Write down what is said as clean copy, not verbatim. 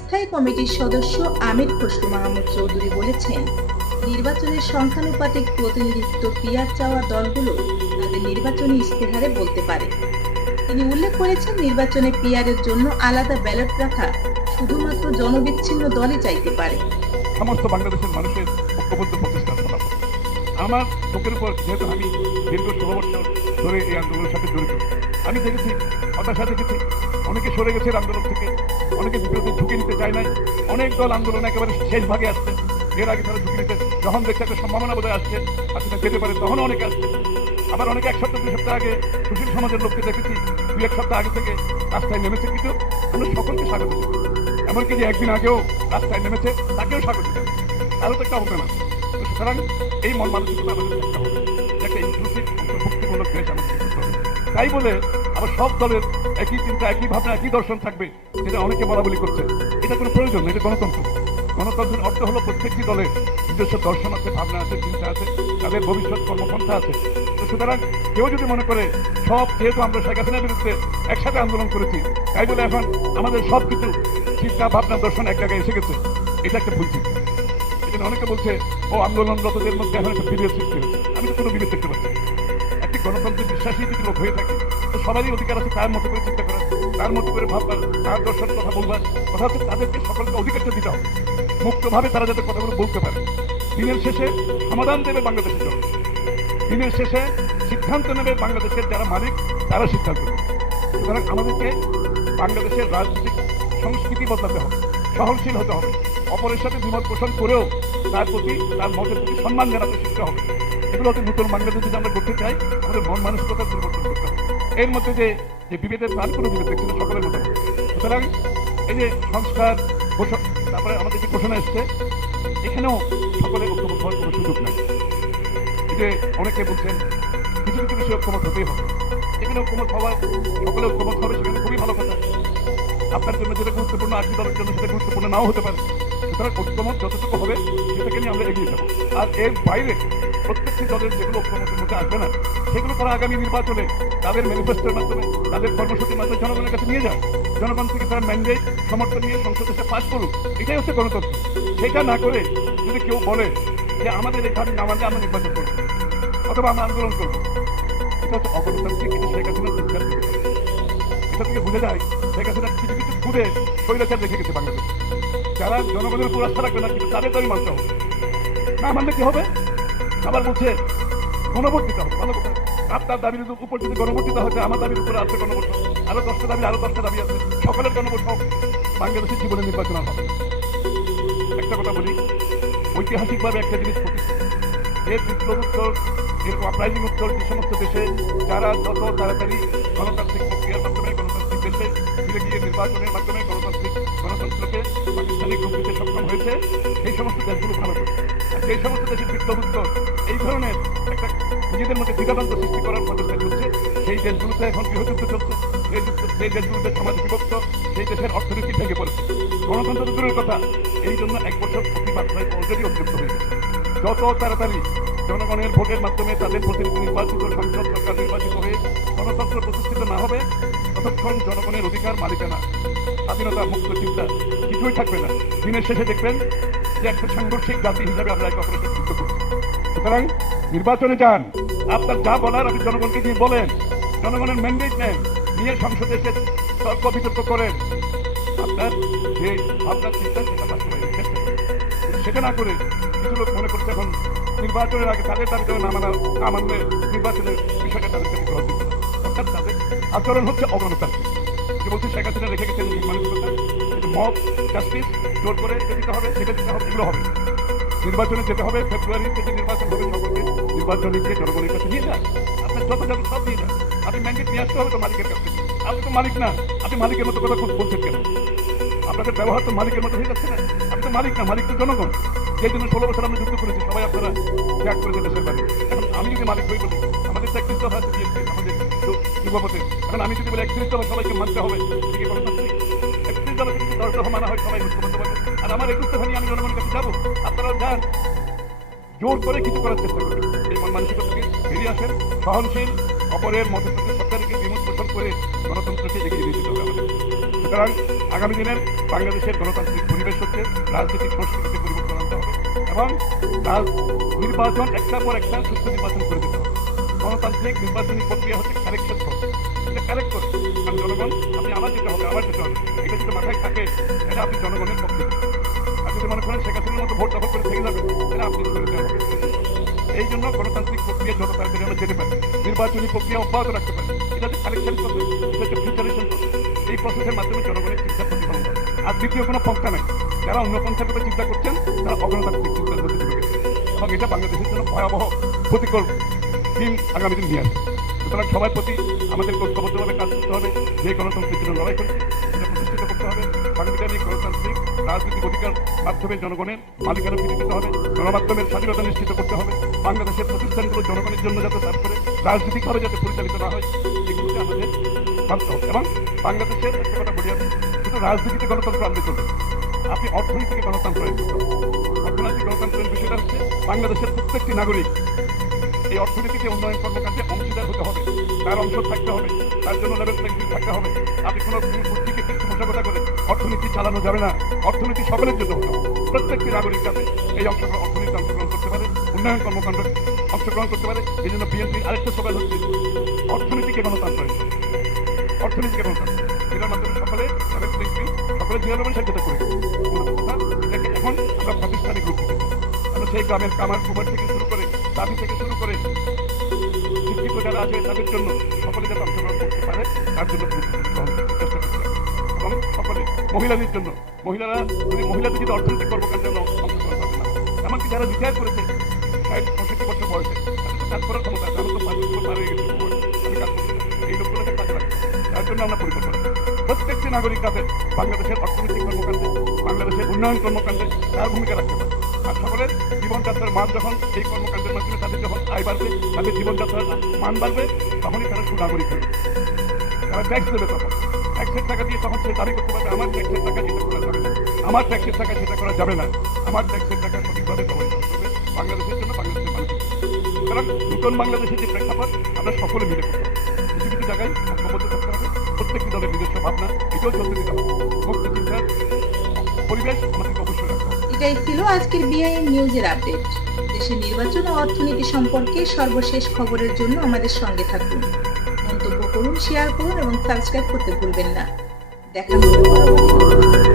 স্থায়ী কমিটির সদস্য আমির খসরু মাহমুদ চৌধুরী বলেছেন, নির্বাচনের সংখ্যানুপাতিক প্রতিনিধিত্ব পিআর চাওয়া দলগুলো তাদের নির্বাচনী ইশতেহারে বলতে পারে। তিনি উল্লেখ করেছেন, নির্বাচনে পিআরের জন্য আলাদা ব্যালট রাখা শুধুমাত্র জনবিচ্ছিন্ন দলই চাইতে পারে। সমস্ত বাংলাদেশের মানুষের ঐক্যবদ্ধ প্রচেষ্টার ফলাফল। আমার চোখের উপর, যেহেতু আমি দীর্ঘ 16 বছর ধরে এই আন্দোলনের সাথে জড়িত, আমি দেখেছি, হতাশা দেখেছি, অনেকে সরে গেছে আন্দোলন থেকে, অনেকে বিরোধী ঝুঁকি নিতে চায় নাই, অনেক দল আন্দোলন একেবারে শেষ ভাগে আসছে, এর আগে তারা ঝুঁকি নিতে যখন দেখছে একটা সম্ভাবনা বোধহয় আসছে, আসলে যেতে পারে, তখন অনেকে আসছে। আবার অনেকে 1 সপ্তাহ 2 সপ্তাহ আগে সুশীল সমাজের লোককে দেখেছি 2-1 সপ্তাহ আগে থেকে রাস্তায় নেমেছে, কিন্তু আমরা সকলকে স্বাগত জানাই। এমনকি যে একদিন আগেও রাস্তায় নেমেছে তাকেও স্বাগত জানাই, তারও তো একটা অবদান আছে। সুতরাং এই মন মানসিকতা আমাদের থাকতে হবে, একটা ইনক্লুসিভ অন্তর্ভুক্তিমূলক দেশ আমাদের করতে হবে। তাই বলে আবার সব দলের একই চিন্তা, একই ভাবনা, একই দর্শন থাকবে, যেটা অনেকে বলা বলি করছে, এটা কোনো প্রয়োজন নেই। এটা গণতন্ত্র। গণতন্ত্রের অর্থ হলো প্রত্যেকটি দলের নিজস্ব দর্শন আছে, ভাবনা আছে, চিন্তা আছে, তাদের ভবিষ্যৎ কর্মপন্থা আছে। তো সুতরাং কেউ যদি মনে করে সব, যেহেতু আমরা শেখ হাসিনার বিরুদ্ধে একসাথে আন্দোলন করেছি, তাই বলে এখন আমাদের সব কিছু চিন্তা, ভাবনা, দর্শন এক জায়গায় এসে গেছে, এটা একটা ভুল চিন্তা। এখানে অনেকে বলছে, ও আন্দোলনরতদের মধ্যে এখন একটা বিভেদ সৃষ্টি হয়েছে। আমি তো কোনো বিভেদ দেখতে পাচ্ছি। একটি গণতন্ত্রের বিশ্বাসী যদি লোক হয়ে থাকে, তো সবারই অধিকার আছে তার মতো করে চিন্তা করার, তার মতো করে ভাববার, তার দর্শন কথা বলবার। কথা হচ্ছে তাদেরকে সকলকে অধিকারটা দিতে হবে, মুক্তভাবে তারা যাতে কথাগুলো বলতে পারে। দিনের শেষে সমাধান দেবে বাংলাদেশের জন্য, দিনের শেষে সিদ্ধান্ত নেবে বাংলাদেশের যারা মালিক, তারা সিদ্ধান্ত নেবে। সুতরাং আমাদেরকে বাংলাদেশের রাজনৈতিক সংস্কৃতি বদলাতে হবে, সহনশীল হতে হবে, অপরের সাথে দ্বিমত পোষণ করেও তার প্রতি, তার মতের প্রতি সম্মান জানাতে শিখতে হবে। এগুলো হচ্ছে নতুন বাংলাদেশ যদি আমরা করতে চাই, আমাদের মন মানসিকতা পরিবর্তন করতে হবে। এর মধ্যে যে বিভেদের, তার কোনো বিভেদ দেখছি না, সকলের মতো। সুতরাং এই যে সংস্কার, তারপরে আমাদের যে ঘোষণা এসছে, এখানেও সকলে ঐক্যমত হওয়ার কোনো সুযোগ নেই। এই যে অনেকে বলছেন কিছু কিছু বিষয়ে ঐক্যমত হতেই হবে, এখানে ঐক্যমত হওয়ার, সকলে ঐক্যমত হবে, সেখানে খুবই ভালো কথা। আপনার জন্য যেটা গুরুত্বপূর্ণ, আজকে দলের জন্য সেটা গুরুত্বপূর্ণ নাও হতে পারে। সুতরাং ঐক্যমত যতটুকু হবে সেটাকে নিয়ে আমরা এগিয়ে যাবো। আর এর বাইরে প্রত্যেকটি দলের যেগুলো ঐক্যমতের মধ্যে আসবে না, সেগুলো তারা আগামী নির্বাচনে তাদের ম্যানিফেস্টোর মাধ্যমে, তাদের কর্মসূচির মাধ্যমে জনগণের কাছে নিয়ে যান। জনগণ থেকে তারা ম্যান্ডেট, সমর্থন নিয়ে সংসদে পাস করুক। এটাই হচ্ছে গণতন্ত্র। সেটা না করে যদি কেউ বলে যে আমাদের এখানে না মানলে আমরা নির্বাচন করবো অথবা আমরা আন্দোলন করবো, এটা হচ্ছে অগণতান্ত্রিক। এটা শেখ হাসিনার চিন্তার দিকে, এটা থেকে বুঝে যায় শেখ হাসিনা কিছু কিছু খুদে স্বৈরাচার রেখে গেছে বাংলাদেশ। যারা জনগণের উপর আস্থা রাখবে না, কিন্তু তাদের দাবি মানতে হবে। না মানলে কি হবে? আবার বলছে গণভোট দিতে হবে। ভালো কথা। আপনার দাবির উপর যদি গণভোট দিতে হয়, আমার দাবির উপরে আছে গণভোট, আরো 10টা দাবি, আরো 10টা দাবি আছে, সকলের গণভোট হোক, বাংলাদেশের জীবনে নির্বাচন আর হবে। একটা কথা বলি, ঐতিহাসিকভাবে একটা জিনিস প্রতিষ্ঠিত, এর বিপ্লবোত্তর, এরকম আপ্রাইজিং উত্তর যে সমস্ত দেশে যারা যত তাড়াতাড়ি গণতান্ত্রিক প্রক্রিয়ার মাধ্যমে, গণতান্ত্রিক দেশে ফিরে গিয়ে নির্বাচনের মাধ্যমে গণতন্ত্রকে পাকিস্তানি রূপ দিতে সক্ষম হয়েছে, সেই সমস্ত দেশগুলো ভালো করছে। আর সেই সমস্ত দেশের বিপ্লবোত্তর এই ধরনের একটা নিজেদের মধ্যে দ্বিধাদ্বন্দ্ব সৃষ্টি করার প্রচেষ্টা চলছে, সেই দেশগুলোতে এখন গৃহযুদ্ধ চলছে, সেই দেশগুলোতে সমাজ বিভক্ত, সেই দেশের অর্থনীতি ভেঙে পড়েছে। গণতন্ত্র দূরের কথা, এই জন্য 1 বছর প্রতিমাত্রায় অলরেডি অতিরিক্ত হয়ে গেছে। যত তাড়াতাড়ি জনগণের ভোটের মাধ্যমে তাদের প্রতিনিধি নির্বাচিত, সংসদ সরকার নির্বাচিত হয়ে গণতন্ত্র প্রতিষ্ঠিত না হবে, ততক্ষণ জনগণের অধিকার, মালিকানা, স্বাধীনতা, মুক্ত চিন্তা কিছুই থাকবে না। দিনের শেষে দেখবেন যে একটা সাংঘর্ষিক জাতি হিসাবে আমরা একে অপরের সাথে যুদ্ধ করছি। সুতরাং নির্বাচনে যান, আপনার যা বলার আপনি জনগণকে দিয়ে বলেন, জনগণের ম্যান্ডেট নেন, নিয়ে সংসদে এসে তর্ক বিতর্ক করেন, আপনার যে ভাবনার চিন্তা সেটা বাস্তবায়নের চেষ্টা করেন। সেটা না করে কিছু লোক মনে করছে এখন নির্বাচনের আগে তাদের দাবিতে না মানলে নির্বাচনের বিষয়টা তাদের কাছে গ্রহণযোগ্য না। অর্থাৎ তাদের আচরণ হচ্ছে অগণতান্ত্রিক। যে বলছে শেখ হাসিনা রেখে গেছেন মানসিকতা, মব জাস্টিস, জোর করে এটা দিতে হবে, সেটা দিতে হবে, এগুলো হবে। নির্বাচনে যেতে হবে, ফেব্রুয়ারিতে যে নির্বাচন হবে, সকলকে নির্বাচনে গিয়ে জনগণের কাছে নিয়ে যান। আপনার যত যাবে সব নিয়ে যান। আপনি ম্যান্ডেট নিয়ে আসতে হবে তো মালিকের কাছে। আপনি তো মালিক না, আপনি মালিকের মতো কথা বলছেন কেন? আপনাদের ব্যবহার তো মালিকের মতো হয়ে যাচ্ছে না। আপনি তো মালিক না, মালিক তো জনগণ। সেই জন্য 16 বছর আমরা যুদ্ধ করেছি, সবাই আপনারা ত্যাগ করেছে দেশের বাড়ি। এখন আমি যদি মালিক হই বলি, আমাদের 31 দফা আছে বিএনপি, আমাদের যুবপথে। এখন আমি যদি বলি 31 দফা সবাইকে মানতে হবে, কি গণতান্ত্রিক? 31 দফা যদি 10 দফা মানা হয়, সবাই ঐক্যবদ্ধ হবে। আর আমার 21 দফা নিয়ে আমি জনগণের কাছে যাবো, আপনারাও যান, জোর করে কিছু করার চেষ্টা করবেন। এই মন মানসিকতা থেকে বেরিয়ে আসেন, সহনশীল, অপরের মধ্যে সরকারকে বিমুখ পোষণ করে গণতন্ত্রকে এগিয়ে দিয়ে যেতে হবে আমাদের। সুতরাং আগামী দিনের বাংলাদেশের গণতান্ত্রিক পরিবেশ হচ্ছে রাজনৈতিক সংস্কৃতিতে পরিবর্তন আনতে হবে এবং নির্বাচন একটার পর একটা সুস্থ নির্বাচন করে দিতে হবে। গণতান্ত্রিক নির্বাচনী প্রক্রিয়া হচ্ছে কারেকশন প্রসেস। এটা কারেক্ট করে কারণ জনগণ আপনি আবার যেতে হবে আবার যেতে হবে, এটা যদি মাথায় থাকে এটা আপনি জনগণের পক্ষে। আর যদি মনে করেন শেখ হাসিনার মতো ভোট দখল করে থেকে যাবে এটা আপনি করে দেওয়া হবে। এই জন্য গণতান্ত্রিক প্রক্রিয়া যত তাড়াতাড়ি আমরা যেতে পারি, নির্বাচনী প্রক্রিয়া অব্যাহত রাখতে পারি। এটা হচ্ছে কালেকশন প্রসেস, এটা হচ্ছে ফিউচারেশন প্রসেস। এই প্রসেসের মাধ্যমে জনগণের চিন্তা প্রতিফলন করে। আর দ্বিতীয় কোনো পন্থা নেই। যারা অন্য পন্থার কথা চিন্তা করছেন তারা অগণতান্ত্রিক চিন্তার মধ্যে ঢুকে গেছে এবং এটা বাংলাদেশের জন্য ভয়াবহ ক্ষতিকর দিন আগামী দিন নিয়ে আসবে। সুতরাং সবার প্রতি আমাদের ঐক্যবদ্ধভাবে কাজ করতে হবে। যে গণতন্ত্রের জন্য লড়াই করছে সেটা প্রতিষ্ঠিত করতে হবে। সাংবিধানিক গণতান্ত্রিক রাজনৈতিক অধিকার মাধ্যমে জনগণের মালিকানা ফিরিয়ে দিতে হবে। গণমাধ্যমের স্বাধীনতা নিশ্চিত করতে হবে। বাংলাদেশের প্রতিষ্ঠানগুলো জনগণের জন্য যাতে তারপরে রাজনৈতিকভাবে যাতে পরিচালিত না হয় এগুলোকে আমাদের ভাবতে হবে। এবং বাংলাদেশের একটা কথা বলি, আমি শুধু রাজনীতিতে গণতন্ত্র আনতে চলবে, আপনি অর্থনীতিকে গণতন্ত্র আনতে চলবে। অর্থনৈতিক গণতন্ত্রের বিষয়টা হচ্ছে বাংলাদেশের প্রত্যেকটি নাগরিক এই অর্থনীতিকে উন্নয়ন কর্মকাণ্ডে অংশীদার হতে হবে, তার অংশ থাকতে হবে, তার জন্য লেভেল প্লেইং ফিল্ড থাকতে হবে। আপনি কোনো গোষ্ঠীকে পৃষ্ঠপোষকতা করে অর্থনীতি চালানো যাবে না। অর্থনীতি সকলের জন্য হতে হবে। প্রত্যেকটি নাগরিক যাতে এই অর্থনীতিতে অংশগ্রহণ করতে পারে, উন্নয়ন কর্মকাণ্ডে অংশগ্রহণ করতে পারে। এই জন্য বিএনপির আরেকটা স্লোগান হচ্ছে অর্থনীতিকে গণতন্ত্র, অর্থনীতিকে গণতন্ত্র। এটার মাধ্যমে সকলে লেভেল প্লেইং ফিল্ড, সকলে জিয়ারবেন স্বাধীনতা করে কথা এটাকে এখন আমরা প্রাতিষ্ঠানিক রূপ দিতে চাই। আমরা সেই গ্রামের কামার কুমার থেকে শুরু করে দাবি থেকে শুরু করে শিক্ষিত যারা আছে তাদের জন্য সকলে যাতে অংশগ্রহণ করতে পারে তার জন্য চেষ্টা করতে হবে। এবং সকলে মহিলাদের জন্য মহিলাদের যদি অর্থনৈতিক কর্মকাণ্ডে অংশগ্রহণ করতে না, এমনকি যারা রিটায়ার করেছে 60-65 বছর বয়সে তাদের কাজ করার ক্ষমতা আছে। আমরা তো 5 বছর পার হয়ে গেছি, আমি কাজ করছি না, এই লোকগুলোকে কাজে লাগবে। তার জন্য আমরা পরিকল্পনা করি প্রত্যেকটি নাগরিক যাতে বাংলাদেশের অর্থনৈতিক কর্মকাণ্ডে, বাংলাদেশের উন্নয়ন কর্মকাণ্ডে তার ভূমিকা রাখতে পারে। আর সকলের জীবনযাত্রার মান যখন এই কর্মকাণ্ডের মাধ্যমে তাদের যখন আয় বাড়বে, তাদের জীবনযাত্রার মান বাড়বে, তখনই তারা সুনাগরিক হবে। তারা ট্যাক্স দেবে, তখন ট্যাক্সের টাকা দিয়ে তখন সে দাবি করতে পারবে আমার ট্যাক্সের টাকা যেটা করা যাবে না, আমার ট্যাক্সের টাকা যেটা করা যাবে না, আমার ট্যাক্সের টাকা সঠিকভাবে জমা দিতে হবে বাংলাদেশের জন্য, বাংলাদেশের মানুষের জন্য। সুতরাং নতুন বাংলাদেশের যে প্রেক্ষাপট আমরা সকলে মিলে করতে হবে। কিছু কিছু জায়গায় ঐক্যবদ্ধ থাকতে হবে। প্রত্যেকটি দলের নিজস্ব ভাবনা এটাও চলতে দিতে হবে। মুক্ত চিন্তার পরিবেশ আমাদেরকে অবশ্যই রাখতে হবে। এটাই ছিল আজকের বিআইএন নিউজের আপডেট। দেশের নির্বাচন ও অর্থনীতি সম্পর্কে সর্বশেষ খবরের জন্য আমাদের সঙ্গে থাকুন। মন্তব্য করুন, শেয়ার করুন এবং সাবস্ক্রাইব করতে ভুলবেন না। দেখা হবে পরবর্তী